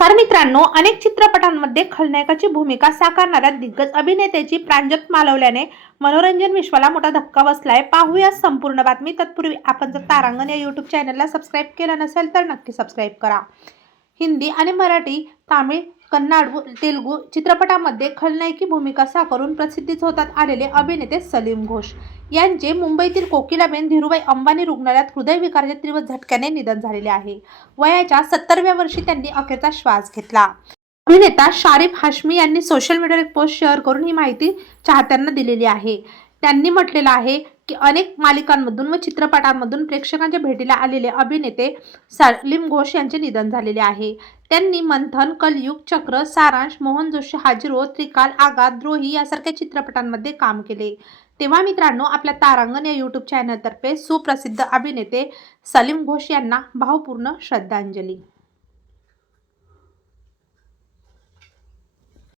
नमस्कार मित्रांनो अनेक चित्रपटांमध्ये खलनायकाची भूमिका साकारणाऱ्या दिग्गज अभिनेत्याची प्रांजत मालवल्याने मनोरंजन विश्वाला मोठा धक्का बसलाय. पाहूया संपूर्ण बातमी. तत्पूर्वी आपण जर तारांगण या यूट्यूब चॅनलला सबस्क्राईब केलं नसेल तर नक्की सबस्क्राईब करा. हिंदी आणि मराठी तामिळ कन्नड तेलुगू चित्रपटामध्ये खलनायकी भूमिका साकारून प्रसिद्धीच होतात आलेले अभिनेते सलीम घोष. यांचे मुंबईतील कोकिलाबेन धीरूभाई अंबानी रुग्णालयात हृदयविकाराच्या तीव्र झटक्याने निधन झालेले आहे. वयाच्या सत्तरव्या वर्षी त्यांनी अखेरचा श्वास घेतला. अभिनेता शारिफ हाशमी यांनी सोशल मीडियावर एक पोस्ट शेअर करून ही माहिती चाहत्यांना दिलेली आहे. त्यांनी म्हटलेलं आहे की अनेक मालिकांमधून व चित्रपटांमधून प्रेक्षकांच्या भेटीला आलेले अभिनेते सलीम घोष यांचे निधन झालेले आहे. त्यांनी मंथन कलयुग चक्र सारांश मोहन जोशी हाजिरो हो, त्रिकाल आगात द्रोही यासारख्या चित्रपटांमध्ये काम केले. तेव्हा मित्रांनो आपल्या तारांगण या यूट्यूब चॅनलतर्फे सुप्रसिद्ध अभिनेते सलीम घोष यांना भावपूर्ण श्रद्धांजली.